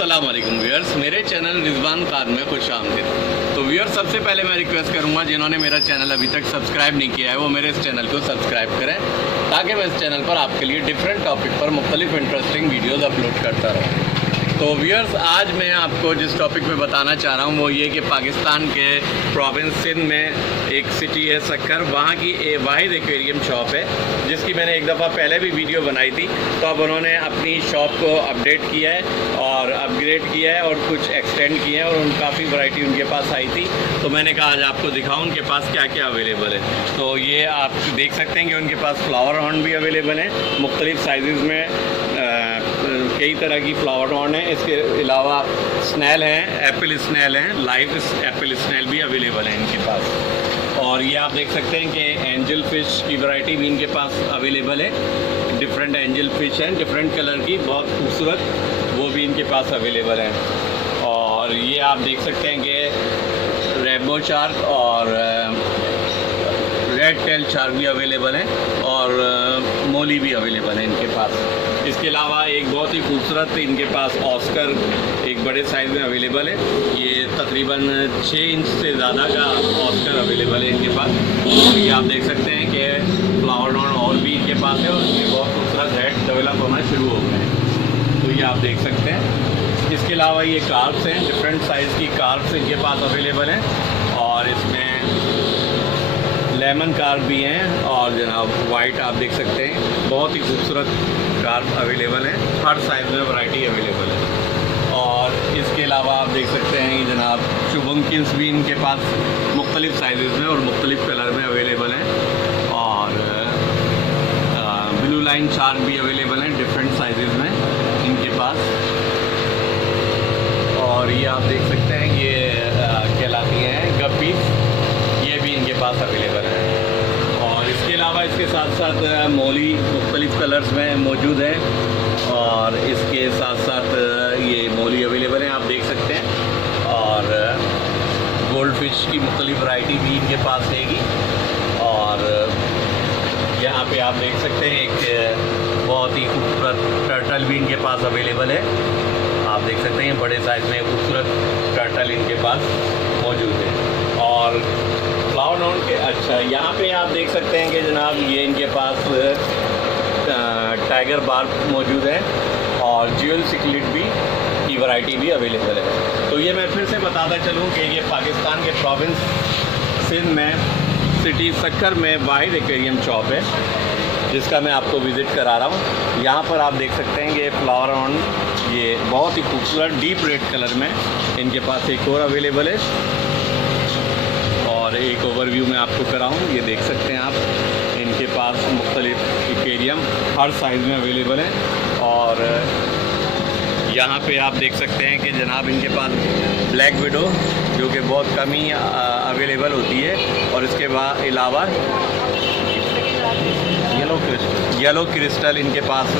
अस्सलाम वालेकुम व्यूअर्स, मेरे चैनल रिजवान खान में खुश आमदीद। तो व्यूअर्स, सबसे पहले मैं रिक्वेस्ट करूंगा जिन्होंने मेरा चैनल अभी तक सब्सक्राइब नहीं किया है वो मेरे इस चैनल को सब्सक्राइब करें, ताकि मैं इस चैनल पर आपके लिए डिफरेंट टॉपिक पर मुख्तलिफ इंटरेस्टिंग वीडियोज़ अपलोड करता रहूँ। तो व्यूअर्स, आज मैं आपको जिस टॉपिक पे बताना चाह रहा हूँ वो ये कि पाकिस्तान के प्रोविंस सिंध में एक सिटी है सक्कर, वहाँ की वाहिद एक्वेरियम शॉप है जिसकी मैंने एक दफ़ा पहले भी वीडियो बनाई थी। तो अब उन्होंने अपनी शॉप को अपडेट किया है और अपग्रेड किया है और कुछ एक्सटेंड किया है और काफ़ी वैरायटी उनके पास आई थी। तो मैंने कहा आज आपको दिखाऊँ उनके पास क्या क्या अवेलेबल है। तो ये आप देख सकते हैं कि उनके पास फ्लावर हॉर्न भी अवेलेबल है मुख्तलिफ साइज़ में, कई तरह की फ्लावर हॉर्न है। इसके अलावा स्नैल हैं, एप्पल स्नैल हैं, लाइव एप्पल स्नैल भी अवेलेबल है इनके पास। और ये आप देख सकते हैं कि एंजल फ़िश की वैरायटी भी इनके पास अवेलेबल है। डिफरेंट एंजल फ़िश हैं, डिफरेंट कलर की, बहुत खूबसूरत, वो भी इनके पास अवेलेबल हैं। और ये आप देख सकते हैं कि रेनबो शार्क और रेड टेल शार्क भी अवेलेबल हैं और मोली भी अवेलेबल है इनके पास। इसके अलावा एक बहुत ही खूबसूरत इनके पास ऑस्कर एक बड़े साइज़ में अवेलेबल है। ये तकरीबन 6 इंच से ज़्यादा का ऑस्कर अवेलेबल है इनके पास। और ये आप देख सकते हैं कि फ्लावर हॉर्न और भी इनके पास है और इसके बहुत खूबसूरत हेड डेवलप होना शुरू हो गए हैं। तो ये आप देख सकते हैं। इसके अलावा ये कार्प्स हैं, डिफरेंट साइज़ की कार्प्स इनके पास अवेलेबल हैं और इसमें लेमन कार्प भी हैं और जनाब वाइट आप देख सकते हैं, बहुत ही खूबसूरत कार्प अवेलेबल हैं, हर साइज़ में वैरायटी अवेलेबल है। और इसके अलावा आप देख सकते हैं जनाब शुभंकिन्स भी इनके पास मुख्तलिफ साइज़ में और मुख्तलिफ कलर में अवेलेबल हैं। और ब्लू लाइन शार्क भी अवेलेबल हैं डिफरेंट साइज़ में इनके पास। और ये आप देख सकते हैं ये कहलाती हैं गप्पीज़, ये भी इनके पास अवेलेबल है। और इसके अलावा इसके साथ साथ मोली मुख्तलिफ कलर्स में मौजूद है और इसके साथ साथ ये मोली अवेलेबल है, आप देख सकते हैं। और गोल्ड फिश की मुख्तलिफ वैरायटी भी इनके पास रहेगी। और यहाँ पे आप देख सकते हैं एक बहुत ही खूबसूरत टर्टल भी इनके पास अवेलेबल है, आप देख सकते हैं बड़े साइज़ में खूबसूरत टर्टल इनके पास मौजूद है। और फ्लावर हॉर्न के यहाँ पे आप देख सकते हैं कि जनाब ये इनके पास टाइगर बार्ब मौजूद है और ज्वेल सिकलिट भी की वैरायटी भी अवेलेबल है। तो ये मैं फिर से बताता चलूँ कि ये पाकिस्तान के प्रोविंस सिंध में सिटी सक्कर में वाहिद एक्वेरियम शॉप है जिसका मैं आपको विज़िट करा रहा हूँ। यहाँ पर आप देख सकते हैं कि फ्लावर हॉर्न ये बहुत ही खूबसूरत डीप रेड कलर में इनके पास एक और अवेलेबल है। और एक ओवरव्यू में आपको कराऊँ, ये देख सकते हैं आप इनके पास मुख्तलिफ एक्वेरियम हर साइज़ में अवेलेबल है। और यहाँ पे आप देख सकते हैं कि जनाब इनके पास ब्लैक विडो जो कि बहुत कम ही अवेलेबल होती है और इसके अलावा येलो क्रिस्टल इनके पास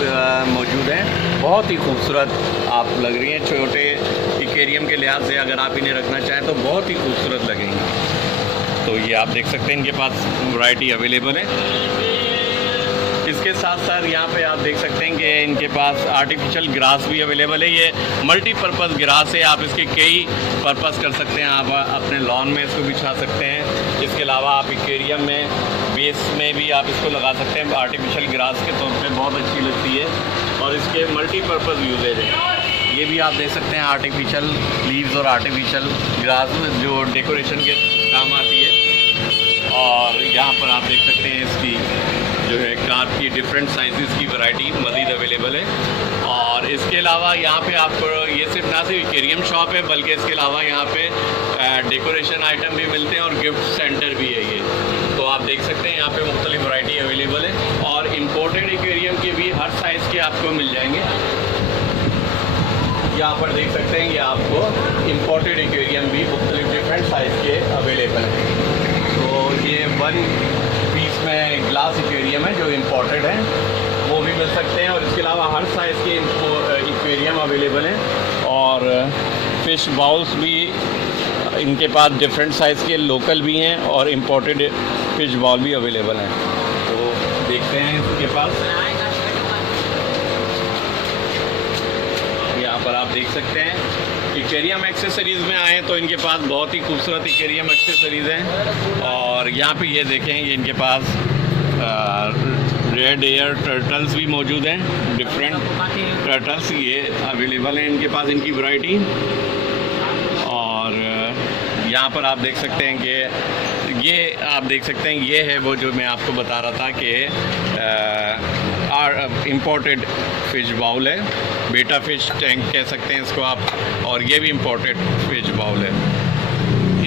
मौजूद हैं, बहुत ही खूबसूरत आप लग रही हैं। छोटे एक्वेरियम के लिहाज से अगर आप इन्हें रखना चाहें तो बहुत ही खूबसूरत लगेंगे। तो ये आप देख सकते हैं इनके पास वैरायटी अवेलेबल है। इसके साथ साथ यहाँ पे आप देख सकते हैं कि इनके पास आर्टिफिशियल ग्रास भी अवेलेबल है। ये मल्टीपर्पज़ ग्रास है, आप इसके कई पर्पज़ कर सकते हैं। आप अपने लॉन में इसको बिछा सकते हैं। इसके अलावा आप एक्वेरियम में बेस में भी आप इसको लगा सकते हैं। आर्टिफिशियल ग्रास के तौर पे बहुत अच्छी लगती है और इसके मल्टीपर्पज़ यूजेज है। ये भी आप देख सकते हैं आर्टिफिशियल लीव्स और आर्टिफिशियल ग्रास जो डेकोरेशन के काम आती है। और यहाँ पर आप देख सकते हैं इसकी जो है कार्प की डिफरेंट साइज़ की वैरायटी मज़ीद अवेलेबल है। और इसके अलावा यहाँ पे आपको ये सिर्फ ना सिर्फ एक्वेरियम शॉप है बल्कि इसके अलावा यहाँ पे डेकोरेशन आइटम भी मिलते हैं और गिफ्ट सेंटर भी है ये। तो आप देख सकते हैं यहाँ पे मुख्तलिफ वैरायटी अवेलेबल है और इम्पोर्टेड एक्वेरियम के भी हर साइज़ के आपको मिल जाएंगे। यहाँ पर देख सकते हैं ये आपको इम्पोर्टेड एक्वेरियम भी मुख्तलिफ डिफरेंट साइज़ के अवेलेबल हैं। तो ये 1 पीस में ग्लास एक्वेरियम है जो इम्पोर्टेड है, वो भी मिल सकते हैं। और इसके अलावा हर साइज़ के एक्वेरियम अवेलेबल हैं और फ़िश बाउल्स भी इनके पास डिफरेंट साइज़ के लोकल भी हैं और इम्पोर्टेड फ़िश बाउल भी अवेलेबल हैं। तो देखते हैं इसके पास यहाँ पर आप देख सकते हैं एक्वेरियम एक्सेसरीज़ में आए तो इनके पास बहुत ही खूबसूरत एक्वेरियम एक्सेसरीज़ हैं। और यहाँ पे ये देखें, ये इनके पास रेड एयर टर्टल्स भी मौजूद हैं। डिफरेंट टर्टल्स ये अवेलेबल हैं इनके पास, इनकी वैरायटी। और यहाँ पर आप देख सकते हैं कि ये आप देख सकते हैं ये है वो जो मैं आपको बता रहा था कि इम्पोर्टेड फ़िश बाउल है, बेटा फ़िश टैंक कह सकते हैं इसको आप। और ये भी इम्पोर्टेड फ़िश बाउल है।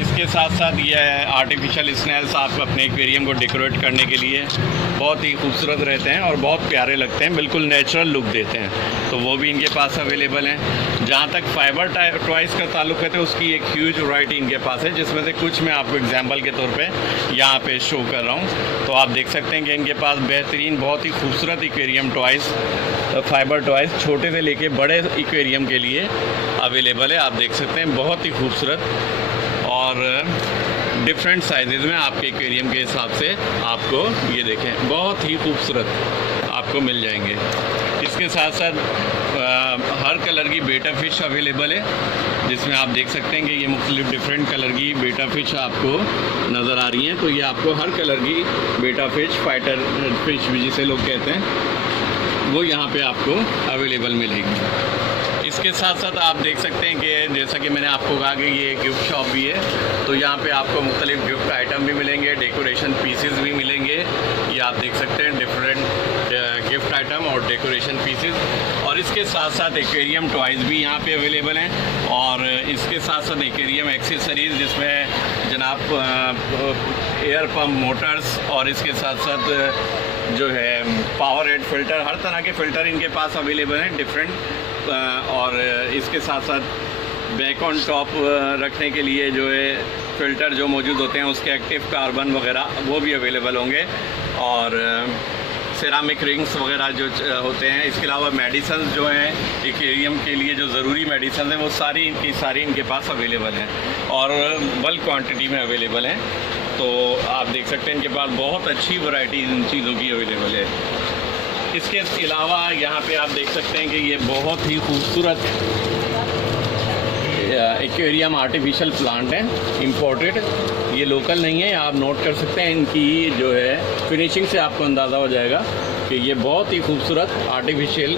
इसके साथ साथ ये आर्टिफिशियल स्नेल्स आप अपने एक्वेरियम को डेकोरेट करने के लिए बहुत ही खूबसूरत रहते हैं और बहुत प्यारे लगते हैं, बिल्कुल नेचुरल लुक देते हैं, तो वो भी इनके पास अवेलेबल हैं। जहाँ तक फाइबर टॉयज़ का ताल्लुक है तो उसकी एक ह्यूज वैरायटी इनके पास है, जिसमें से कुछ मैं आपको एग्जांपल के तौर पे यहाँ पे शो कर रहा हूँ। तो आप देख सकते हैं कि इनके पास बेहतरीन बहुत ही खूबसूरत एक्वेरियम टॉयज़, फाइबर टॉयज़ छोटे से लेके बड़े एक्वेरियम के लिए अवेलेबल है। आप देख सकते हैं बहुत ही खूबसूरत और डिफरेंट साइजेज़ में आपके एक्वेरियम के हिसाब से आपको ये देखें बहुत ही खूबसूरत आपको मिल जाएंगे। इसके साथ साथ हर कलर की बेटा फ़िश अवेलेबल है, जिसमें आप देख सकते हैं कि ये मुख्तलिफ डिफरेंट कलर की बेटा फ़िश आपको नज़र आ रही हैं। तो ये आपको हर कलर की बेटा फ़िश, फाइटर फ़िश भी जिसे लोग कहते हैं, वो यहाँ पे आपको अवेलेबल मिलेगी। इसके साथ साथ आप देख सकते हैं कि जैसा कि मैंने आपको कहा कि ये गिफ्ट शॉप भी है, तो यहाँ पे आपको मुख्तलिफ गिफ्ट आइटम भी मिलेंगे, डेकोरेशन पीसेस भी मिलेंगे। ये आप देख सकते हैं डिफरेंट गिफ्ट आइटम और डेकोरेशन पीसेस। और इसके साथ साथ एक्वेरियम टॉयज़ भी यहाँ पे अवेलेबल हैं। और इसके साथ साथ एक्वेरियम एक्सेसरीज़ जिसमें जनाब एयर पम्प मोटर्स और इसके साथ साथ जो है पावर हेड फ़िल्टर, हर तरह के फ़िल्टर इनके पास अवेलेबल हैं डिफरेंट। और इसके साथ साथ बैक ऑन टॉप रखने के लिए जो है फ़िल्टर जो मौजूद होते हैं उसके एक्टिव कार्बन वगैरह वो भी अवेलेबल होंगे। और सेरामिक रिंग्स वगैरह जो होते हैं। इसके अलावा मेडिसन जो हैं एक्वेरियम के लिए जो ज़रूरी मेडिसन हैं वो सारी इनके पास अवेलेबल हैं और बल्क क्वांटिटी में अवेलेबल हैं। तो आप देख सकते हैं इनके पास बहुत अच्छी वैरायटी इन चीज़ों की अवेलेबल है। इसके अलावा यहाँ पे आप देख सकते हैं कि ये बहुत ही खूबसूरत एक्वेरियम आर्टिफिशियल प्लांट है, इंपोर्टेड, ये लोकल नहीं है। आप नोट कर सकते हैं इनकी जो है फिनिशिंग से आपको अंदाज़ा हो जाएगा कि ये बहुत ही खूबसूरत आर्टिफिशियल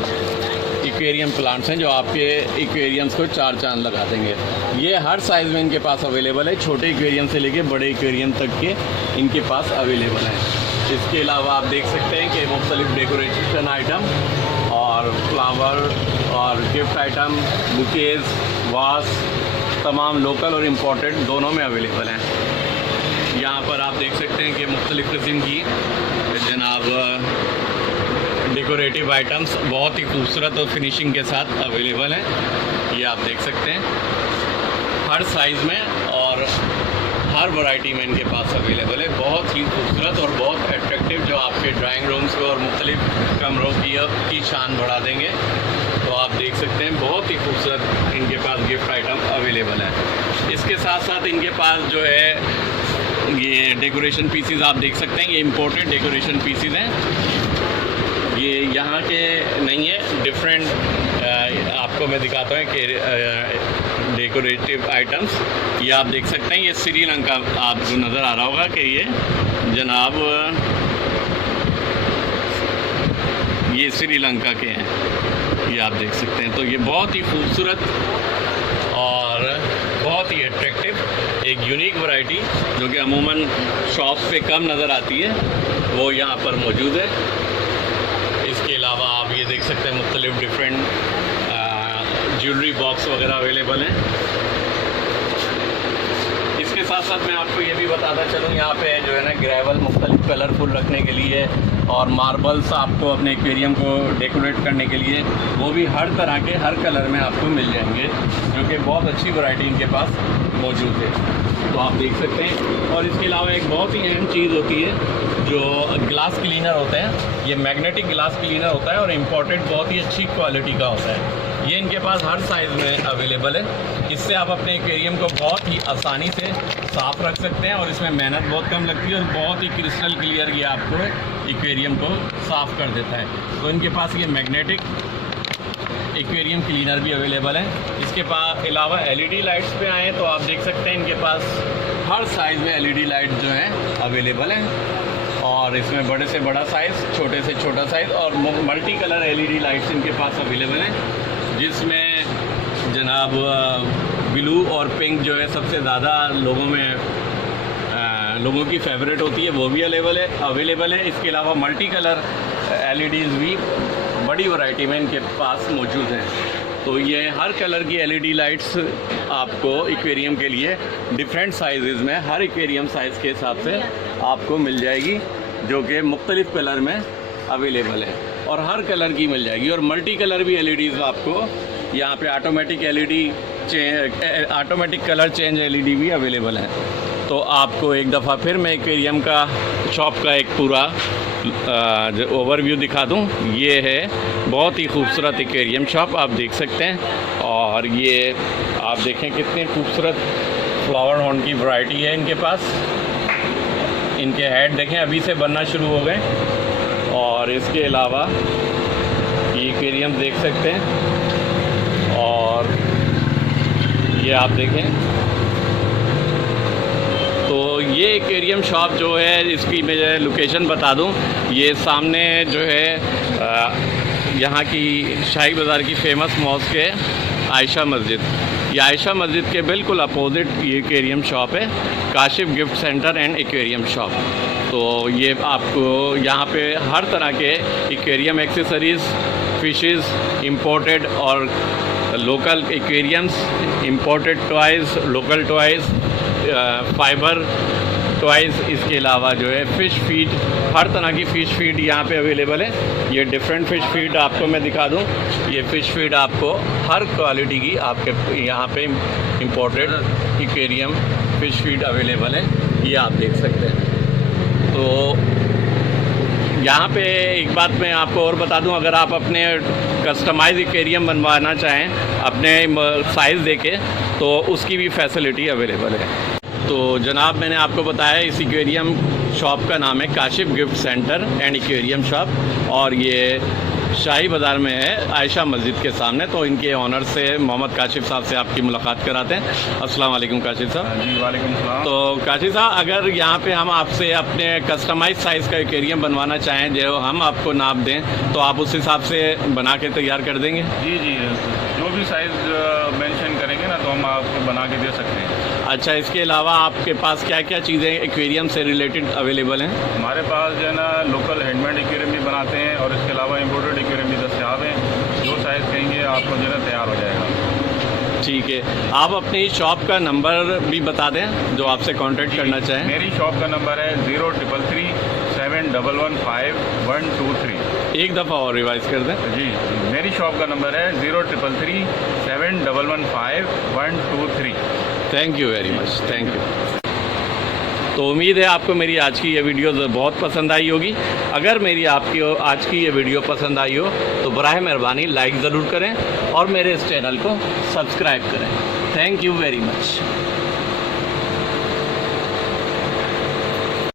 एक्वेरियम प्लांट्स हैं जो आपके एक्वेरियम्स को चार चांद लगा देंगे। ये हर साइज़ में इनके पास अवेलेबल है, छोटे एक्वेरियम से लेके बड़े एक्वेरियम तक के इनके पास अवेलेबल हैं। इसके अलावा आप देख सकते हैं कि मुख्तलिफ डेकोरेशन आइटम और फ्लावर और गिफ्ट आइटम, बुकेज़, वास तमाम लोकल और इम्पोर्टेड दोनों में अवेलेबल हैं। यहाँ पर आप देख सकते हैं कि मुख्तलिफ किस्म की जनाब डेकोरेटिव आइटम्स बहुत ही खूबसूरत और फिनिशिंग के साथ अवेलेबल हैं। ये आप देख सकते हैं हर साइज़ में और हर वैरायटी में इनके पास अवेलेबल है। बहुत ही खूबसूरत और बहुत अट्रैक्टिव जो आपके ड्राइंग रूम्स को और मुख्तलिफ कमरों की शान बढ़ा देंगे। तो आप देख सकते हैं बहुत ही खूबसूरत इनके पास गिफ्ट आइटम अवेलेबल है। इसके साथ साथ इनके पास जो है ये डेकोरेशन पीसीज आप देख सकते हैं, ये इम्पोर्टेड डेकोरेशन पीसीज हैं, ये यहाँ के नहीं है, डिफरेंट आपको मैं दिखाता हूँ कि डेकोरेटिव आइटम्स ये आप देख सकते हैं। ये श्रीलंका आपको नज़र आ रहा होगा कि ये जनाब ये श्रीलंका के हैं, ये आप देख सकते हैं। तो ये बहुत ही खूबसूरत और बहुत ही अट्रैक्टिव एक यूनिक वैरायटी जो कि अमूमन शॉप्स पे कम नज़र आती है, वो यहाँ पर मौजूद है। इसके अलावा आप ये देख सकते हैं मुख्तलिफ डिफरेंट ज्वेलरी बॉक्स वगैरह अवेलेबल हैं। इसके साथ साथ मैं आपको ये भी बताता चलूँ, यहाँ पे जो है ना ग्रेवल मुख्तलिफ कलरफुल रखने के लिए और मार्बल्स आपको अपने एक्वेरियम को डेकोरेट करने के लिए वो भी हर तरह के हर कलर में आपको मिल जाएंगे, जो कि बहुत अच्छी वैरायटी इनके पास मौजूद है। तो आप देख सकते हैं। और इसके अलावा एक बहुत ही अहम चीज़ होती है जो ग्लास क्लीनर होते हैं, ये मैग्नेटिक ग्लास क्लीनर होता है और इम्पोर्टेड बहुत ही अच्छी क्वालिटी का होता है। ये इनके पास हर साइज़ में अवेलेबल है। इससे आप अपने एक्वेरियम को बहुत ही आसानी से साफ़ रख सकते हैं और इसमें मेहनत बहुत कम लगती है और बहुत ही क्रिस्टल क्लियर ये आपको एक्वेरियम को साफ़ कर देता है। तो इनके पास ये मैग्नेटिक एक्वेरियम क्लीनर भी अवेलेबल है। इसके अलावा एलईडी लाइट्स पे आए तो आप देख सकते हैं इनके पास हर साइज़ में एलईडी लाइट जो हैं अवेलेबल हैं, और इसमें बड़े से बड़ा साइज़, छोटे से छोटा साइज़ और मल्टी कलर एलईडी लाइट्स इनके पास अवेलेबल हैं, जिसमें जनाब ब्लू और पिंक जो है सबसे ज़्यादा लोगों की फेवरेट होती है, वो भी अवेलेबल है। इसके अलावा मल्टी कलर एलईडीज़ भी बड़ी वैरायटी में इनके पास मौजूद हैं। तो ये हर कलर की एलईडी लाइट्स आपको एक्वेरियम के लिए डिफरेंट साइज़ में, हर एक्वेरियम साइज़ के हिसाब से आपको मिल जाएगी, जो कि मुख्तलिफ़ कलर में अवेलेबल है, और हर कलर की मिल जाएगी। और मल्टी कलर भी एलईडीज़ आपको यहाँ पे ऑटोमेटिक कलर चेंज एलईडी भी अवेलेबल है। तो आपको एक दफ़ा फिर मैं एक्वेरियम का शॉप का एक पूरा जो ओवरव्यू दिखा दूं। ये है बहुत ही खूबसूरत एक्वेरियम शॉप, आप देख सकते हैं। और ये आप देखें कितने खूबसूरत फ्लावर हॉर्न की वैरायटी है इनके पास। इनके हेड देखें अभी से बनना शुरू हो गए। और इसके अलावा ये एक्वेरियम देख सकते हैं, और ये आप देखें। तो ये एक्वेरियम शॉप जो है, इसकी मैं लोकेशन बता दूं, ये सामने जो है यहाँ की शाही बाज़ार की फ़ेमस मॉस्क है आयशा मस्जिद। ये आयशा मस्जिद के बिल्कुल अपोजिट ये एक्वेरियम शॉप है, Kashif gift centre and aquarium shop. तो ये आपको यहाँ पे हर तरह के एक्वेरियम एक्सेसरीज़, फ़िशेस, इंपोर्टेड और local aquariums, imported toys, local toys, fibre toys, इसके अलावा जो है फ़िश फीड, हर तरह की फ़िश फीड यहाँ पे अवेलेबल है। ये डिफरेंट फ़िश फीड आपको मैं दिखा दूँ। ये फ़िश फीड आपको हर क्वालिटी की आपके यहाँ पे imported aquarium fish feed available है, ये आप देख सकते हैं। तो यहाँ पे एक बात मैं आपको और बता दूं, अगर आप अपने कस्टमाइज एक्वेरियम बनवाना चाहें अपने साइज़ देके, तो उसकी भी फैसिलिटी अवेलेबल है। तो जनाब मैंने आपको बताया इस एक्वेरियम शॉप का नाम है Kashif gift centre and aquarium shop, और ये शाही बाज़ार में है आयशा मस्जिद के सामने। तो इनके ऑनर से मोहम्मद काशिफ साहब से आपकी मुलाकात कराते हैं। अस्सलाम वालेकुम काशिफ साहब। जी वालेकुम सलाम। तो काशिफ साहब, अगर यहाँ पे हम आपसे अपने कस्टमाइज साइज़ का एक्वेरियम बनवाना चाहें, जो हम आपको नाप दें, तो आप उस हिसाब से बना के तैयार कर देंगे? जी जी, जो भी साइज़ मेंशन करेंगे ना तो हम आपको बना के दे सकते हैं। अच्छा, इसके अलावा आपके पास क्या क्या चीज़ें एक्वेरियम से रिलेटेड अवेलेबल हैं? हमारे पास जो है ना लोकल हैंडमेड एक्वेरियम भी बनाते हैं, और इसके अलावा इम्पोर्टेड एक्वेरियम भी दस्तियाब हैं। जो साइज़ कहेंगे आपको जो है तैयार हो जाएगा। ठीक है, आप अपनी शॉप का नंबर भी बता दें जो आपसे कांटेक्ट करना चाहें। मेरी शॉप का नंबर है 0337115123। एक दफ़ा और रिवाइज़ कर दें। जी, मेरी शॉप का नंबर है 0337115123। Thank you very much, thank you. तो उम्मीद है आपको मेरी आज की ये वीडियो बहुत पसंद आई होगी। अगर मेरी आपकी आज की ये वीडियो पसंद आई हो तो बराह मेहरबानी लाइक ज़रूर करें और मेरे इस चैनल को सब्सक्राइब करें। Thank you very much.